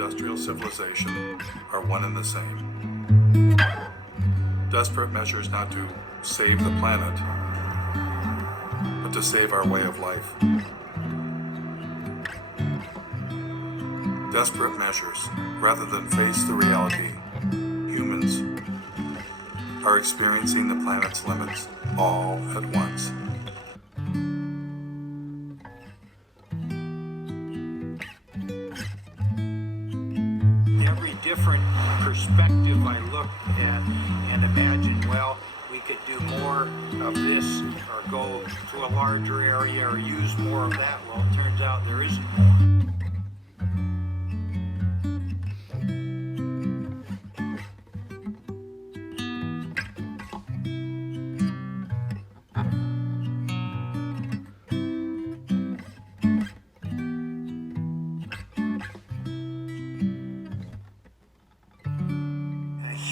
industrial civilization are one and the same. Desperate measures not to save the planet, but to save our way of life. Desperate measures, rather than face the reality, humans are experiencing the planet's limits all at once. Every different perspective I look at and imagine, well, we could do more of this or go to a larger area or use more of that. Well, it turns out there isn't more.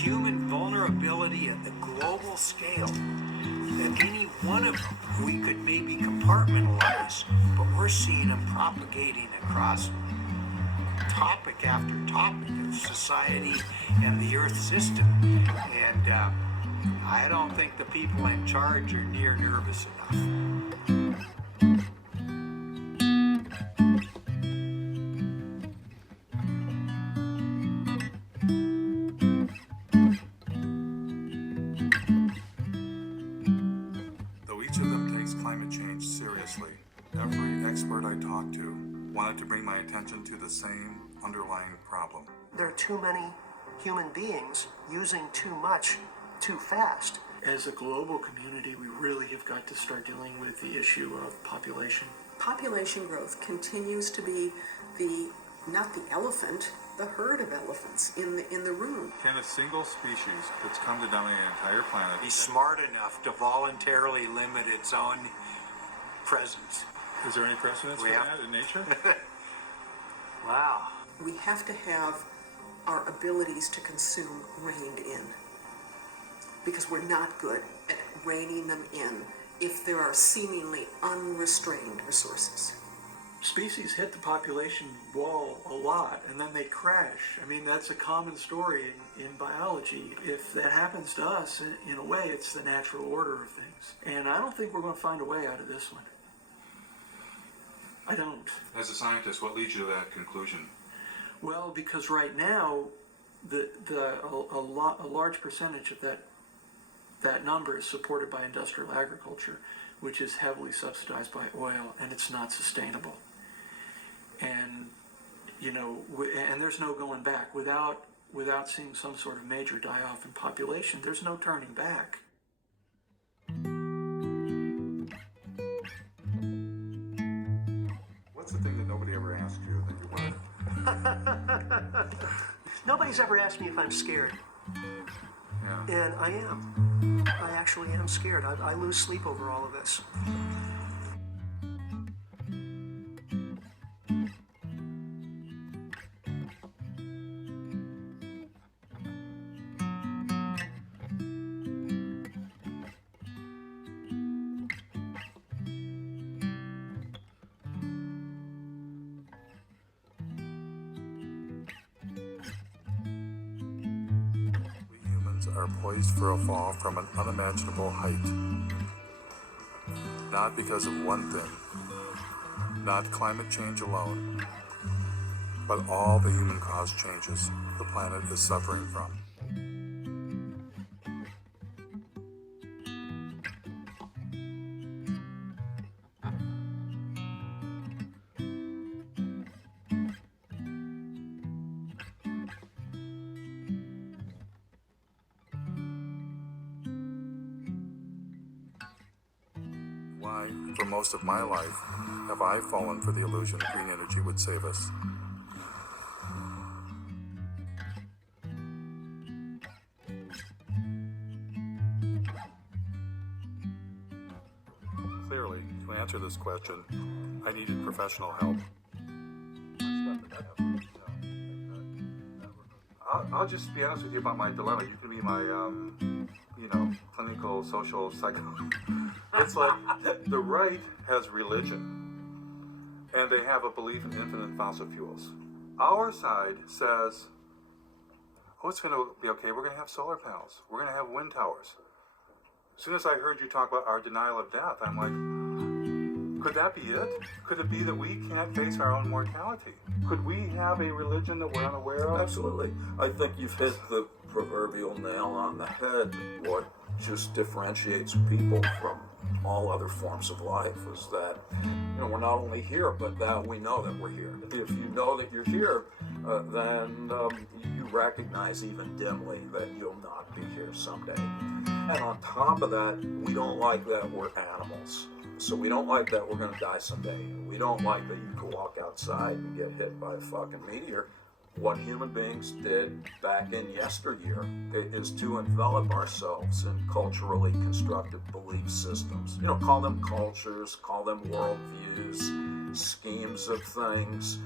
Human vulnerability at the global scale, that any one of them we could maybe compartmentalize, but we're seeing them propagating across topic after topic of society and the Earth system. And I don't think the people in charge are near nervous enough. Climate change seriously, every expert I talked to wanted to bring my attention to the same underlying problem. There are too many human beings using too much too fast. As a global community, we really have got to start dealing with the issue of population. Population growth continues to be not the elephant, the herd of elephants in the room. Can a single species that's come to dominate an entire planet Be smart enough to voluntarily limit its own presence. Is there any precedence for that in nature? Wow. We have to have our abilities to consume reined in, because we're not good at reining them in if there are seemingly unrestrained resources. Species hit the population wall a lot and then they crash. I mean, that's a common story in biology. If that happens to us, in a way, it's the natural order of things. And I don't think we're going to find a way out of this one. I don't. As a scientist, what leads you to that conclusion? Well, because right now, a large percentage of that number is supported by industrial agriculture, which is heavily subsidized by oil, and it's not sustainable. And, and there's no going back. Without seeing some sort of major die-off in population, there's no turning back. What's the thing that nobody ever asked you that you wanted? Nobody's ever asked me if I'm scared. Yeah. And I am. I actually am scared. I lose sleep over all of this. Are poised for a fall from an unimaginable height. Not because of one thing, not climate change alone, but all the human-caused changes the planet is suffering from. Why, for most of my life, have I fallen for the illusion green energy would save us? Clearly, to answer this question, I needed professional help. I'll just be honest with you about my dilemma. You can be my, clinical social psycho. It's like the right has religion, and they have a belief in infinite fossil fuels. Our side says, oh, it's going to be okay. We're going to have solar panels. We're going to have wind towers. As soon as I heard you talk about our denial of death, I'm like, could that be it? Could it be that we can't face our own mortality? Could we have a religion that we're unaware of? Absolutely. I think you've hit the proverbial nail on the head. What just differentiates people from all other forms of life is that, we're not only here, but that we know that we're here. If you know that you're here, then you recognize even dimly that you'll not be here someday. And on top of that, we don't like that we're animals. So we don't like that we're going to die someday. We don't like that you can walk outside and get hit by a fucking meteor. What human beings did back in yesteryear is to envelop ourselves in culturally constructed belief systems. Call them cultures, call them worldviews, schemes of things,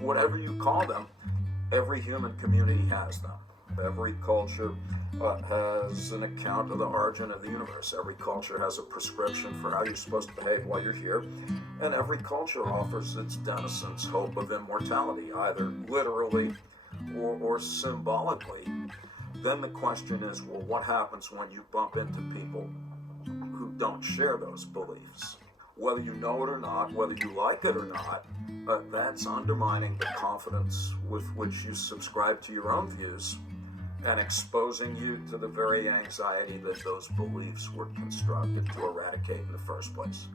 whatever you call them. Every human community has them. Every culture has an account of the origin of the universe. Every culture has a prescription for how you're supposed to behave while you're here. And every culture offers its denizens hope of immortality, either literally or symbolically. Then the question is, well, what happens when you bump into people who don't share those beliefs? Whether you know it or not, whether you like it or not, that's undermining the confidence with which you subscribe to your own views and exposing you to the very anxiety that those beliefs were constructed to eradicate in the first place.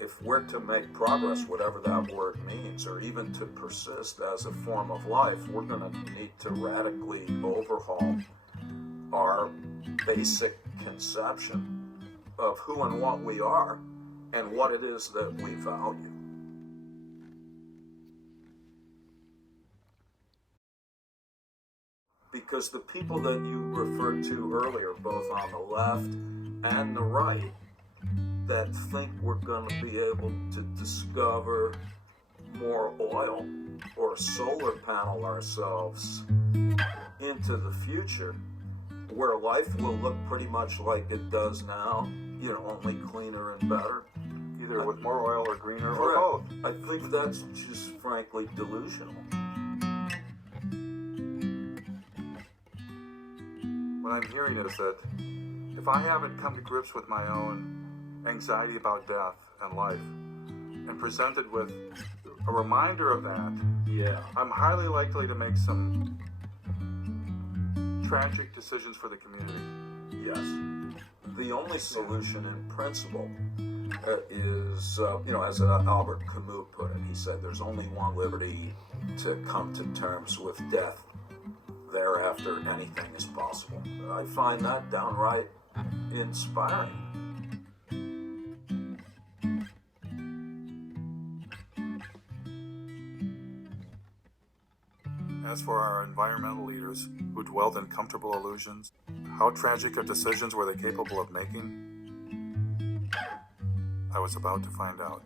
If we're to make progress, whatever that word means, or even to persist as a form of life, we're going to need to radically overhaul our basic conception of who and what we are and what it is that we value. Because the people that you referred to earlier, both on the left and the right, that think we're going to be able to discover more oil or solar panel ourselves into the future, where life will look pretty much like it does now, only cleaner and better. Either with more oil or greener Correct. or both. I think that's just frankly delusional. What I'm hearing is that if I haven't come to grips with my own anxiety about death and life and presented with a reminder of that, I'm highly likely to make some tragic decisions for the community. Yes. The only solution in principle is, as Albert Camus put it, he said there's only one liberty: to come to terms with death. Thereafter, anything is possible. I find that downright inspiring. As for our environmental leaders who dwelled in comfortable illusions, how tragic of decisions were they capable of making? I was about to find out.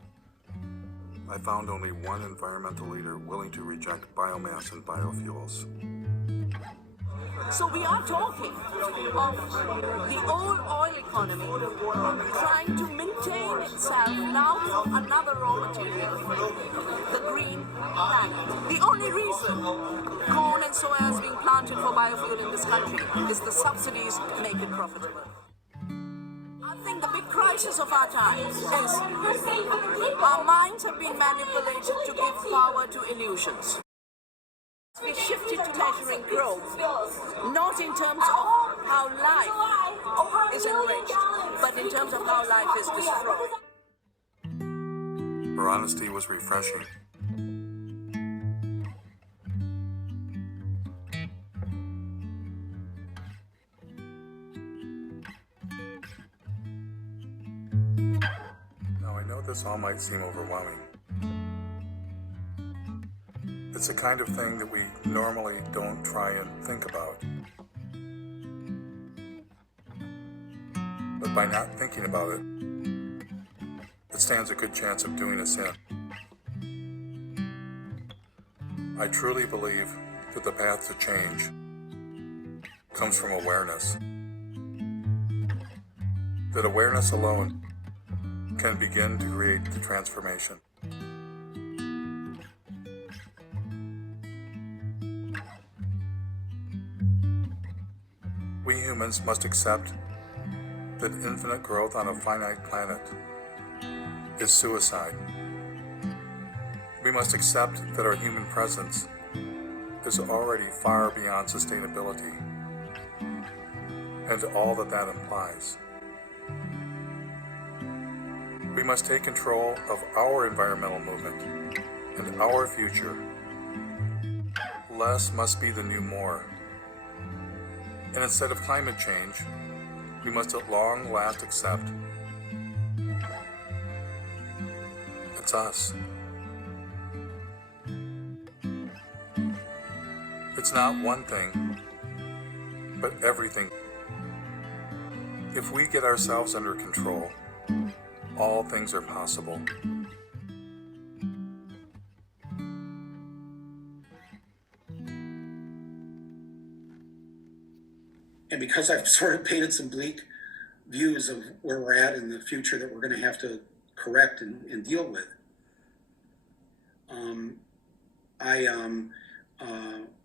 I found only one environmental leader willing to reject biomass and biofuels. So we are talking of the old oil economy trying to maintain itself now from another raw material, the green planet. The only reason corn and soya is being planted for biofuel in this country is the subsidies make it profitable. I think the big crisis of our times is our minds have been manipulated to give power to illusions. We shifted to measuring growth, not in terms of how life is enriched, but in terms of how life is destroyed. Her honesty was refreshing. Now I know this all might seem overwhelming. It's the kind of thing that we normally don't try and think about. But by not thinking about it, it stands a good chance of doing us in. I truly believe that the path to change comes from awareness. That awareness alone can begin to create the transformation. We humans must accept that infinite growth on a finite planet is suicide. We must accept that our human presence is already far beyond sustainability and all that that implies. We must take control of our environmental movement and our future. Less must be the new more. And instead of climate change, we must at long last accept it's us. It's not one thing, but everything. If we get ourselves under control, all things are possible. And because I've sort of painted some bleak views of where we're at in the future that we're going to have to correct and deal with,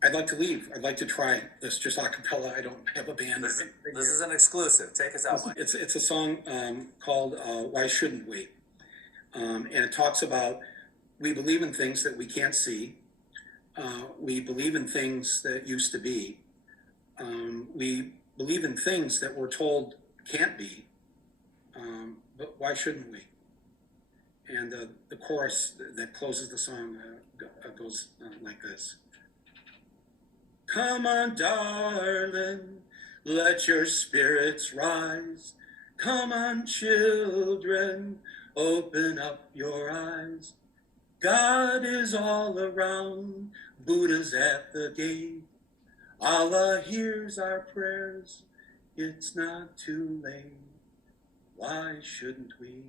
I'd like to leave. I'd like to try this just a cappella. I don't have a band. This is an exclusive. Take us out, Mike. It's a song called Why Shouldn't We? And it talks about we believe in things that we can't see. We believe in things that used to be. We believe in things that we're told can't be. But why shouldn't we? And the chorus that closes the song goes like this. Come on, darling, let your spirits rise. Come on, children, open up your eyes. God is all around, Buddha's at the gate. Allah hears our prayers, it's not too late. Why shouldn't we?